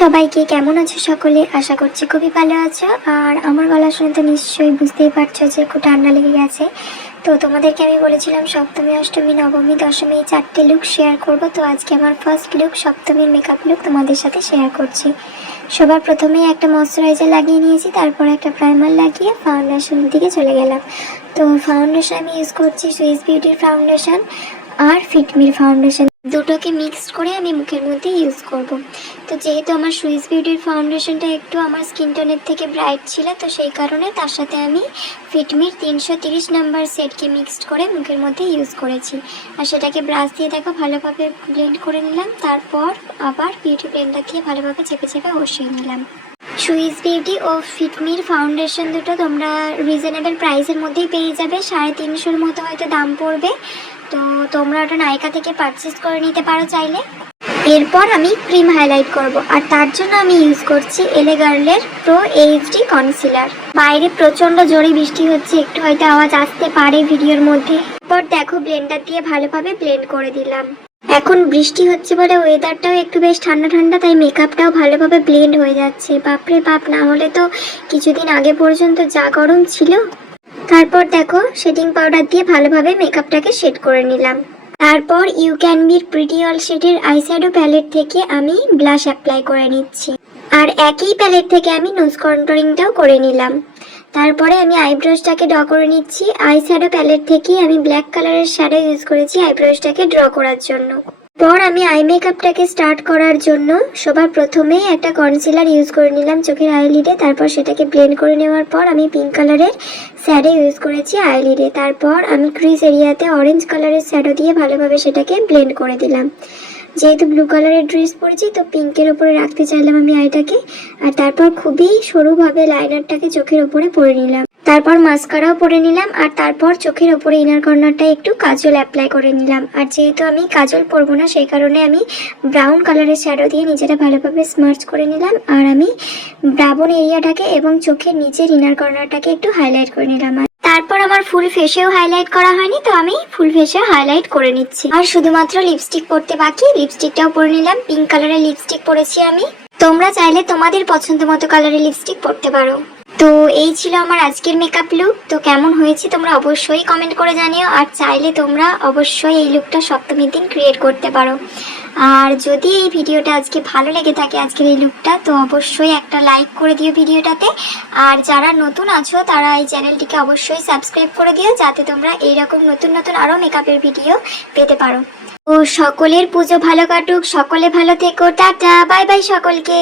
সবাইকে কেমন আছো সকলে? আশা করছি খুবই ভালো আছো। আর আমার গলা শুনে তো নিশ্চয়ই বুঝতেই পারছো যে খুব ঠান্ডা লেগে গেছে। তো তোমাদেরকে আমি বলেছিলাম সপ্তমী, অষ্টমী, নবমী, দশমী এই 4টে লুক শেয়ার করব। তো আজকে আমার ফার্স্ট লুক, সপ্তমীর মেকআপ লুক তোমাদের সাথে শেয়ার করছি। সবার প্রথমেই একটা ময়শ্চারাইজার লাগিয়ে নিয়েছি, তারপর একটা প্রাইমার লাগিয়ে ফাউন্ডেশনের দিকে চলে গেলাম। তো ফাউন্ডেশন আমি ইউজ করছি সুইস বিউটির ফাউন্ডেশন আর ফিটমির ফাউন্ডেশন, দুটোকে মিক্সড করে আমি মুখের মধ্যে ইউজ করব। তো যেহেতু আমার সুইস বিউটির ফাউন্ডেশনটা একটু আমার স্কিন টোনের থেকে ব্রাইট ছিল, তো সেই কারণে তার সাথে আমি ফিটমির 330 নাম্বার সেটকে মিক্সড করে মুখের মধ্যে ইউজ করেছি। আর সেটাকে ব্রাশ দিয়ে দেখো ভালোভাবে ব্লেন্ড করে নিলাম, তারপর আবার বিউটি ব্লেন্ডার দিয়ে ভালোভাবে চেপে চেপে বসিয়ে নিলাম। সুইস বিউটি ও ফিটমির ফাউন্ডেশন দুটো তোমরা রিজনেবল প্রাইসের মধ্যেই পেয়ে যাবে, 350-এর মতো হয়তো দাম পড়বে। তো তোমরা ওটা নাইকা থেকে পারচেস করে নিতে পারো চাইলে। এরপর আমি ক্রিম হাইলাইট করব, আর তার জন্য আমি ইউজ করছি এলএ গার্লের প্রো এইচডি কনসিলার। বাইরে প্রচণ্ড জোরে বৃষ্টি হচ্ছে, একটু হয়তো আওয়াজ আসতে পারে ভিডিওর মধ্যে। এরপর দেখো ব্লেন্ডার দিয়ে ভালোভাবে ব্লেন্ড করে দিলাম। এখন বৃষ্টি হচ্ছে বলে ওয়েদারটাও একটু বেশ ঠান্ডা ঠান্ডা, তাই মেকআপটাও ভালোভাবে ব্লেন্ড হয়ে যাচ্ছে। বাপরে বাপ, না হলে তো কিছুদিন আগে পর্যন্ত যা গরম ছিল। তারপর দেখো শেডিং পাউডার দিয়ে ভালোভাবে মেকআপটাকে শেড করে নিলাম। তারপর ইউ ক্যান বির প্রিটি অল শেডের আইশ্যাডো প্যালেট থেকে আমি ব্লাশ অ্যাপ্লাই করে নিচ্ছি, আর একই প্যালেট থেকে আমি নোজ কন্ট্রোলিংটাও করে নিলাম। তারপরে আমি আইব্রোসটাকে ড্র করে নিচ্ছি। আইশ্যাডো প্যালেট থেকে আমি ব্ল্যাক কালারের শ্যাডো ইউজ করেছি আইব্রোসটাকে ড্র করার জন্য। পর আমি আই মেকআপটাকে স্টার্ট করার জন্য সবার প্রথমেই একটা কনসিলার ইউজ করে নিলাম চোখের আইলিডে। তারপর সেটাকে ব্লেন্ড করে নেওয়ার পর আমি পিঙ্ক কালারের শ্যাডো ইউজ করেছি আইলিডে। তারপর আমি ক্রিজ এরিয়াতে অরেঞ্জ কালারের শ্যাডো দিয়ে ভালোভাবে সেটাকে ব্লেন্ড করে দিলাম। যেহেতু ব্লু কালারের ড্রেস পরেছি, তো পিঙ্কের ওপরে রাখতে চাইলাম আমি আইটাকে। আর তারপর খুবই সরুভাবে লাইনারটাকে চোখের ওপরে পরে নিলাম। তারপর মাস্কারাও পরে নিলাম, আর তারপর চোখের ওপরে ইনার কর্নারটা একটু কাজল অ্যাপ্লাই করে নিলাম। আর যেহেতু আমি কাজল পরবো না, সেই কারণে আমি ব্রাউন কালারের শ্যাডো দিয়ে নিজেটা ভালোভাবে স্মার্চ করে নিলাম। আর আমি ব্রাউন এরিয়াটাকে এবং চোখের নিচের ইনার কর্নারটাকে একটু হাইলাইট করে নিলাম। তারপর আমার ফুল ফেসেও হাইলাইট করা হয়নি, তো আমি ফুল ফেসে হাইলাইট করে নিচ্ছি। আর শুধুমাত্র লিপস্টিক পরতে বাকি, লিপস্টিকটাও পরে নিলাম। পিঙ্ক কালারের লিপস্টিক পরেছি আমি। তোমরা চাইলে তোমাদের পছন্দ মতো কালারের লিপস্টিক পরতে পারো। তো এই ছিল আমার আজকের মেকআপ লুক। তো কেমন হয়েছে তোমরা অবশ্যই কমেন্ট করে জানিও। আর চাইলে তোমরা অবশ্যই এই লুকটা সপ্তমীর দিন ক্রিয়েট করতে পারো। আর যদি এই ভিডিওটা আজকে ভালো লেগে থাকে, আজকের এই লুকটা, তো অবশ্যই একটা লাইক করে দিও ভিডিওটাতে। আর যারা নতুন আছো তারা এই চ্যানেলটিকে অবশ্যই সাবস্ক্রাইব করে দিও, যাতে তোমরা এইরকম নতুন নতুন আরও মেকআপের ভিডিও পেতে পারো। ও সকলের পুজো ভালো কাটুক, সকলে ভালো থেকো, টাটা, বাই বাই সকলকে।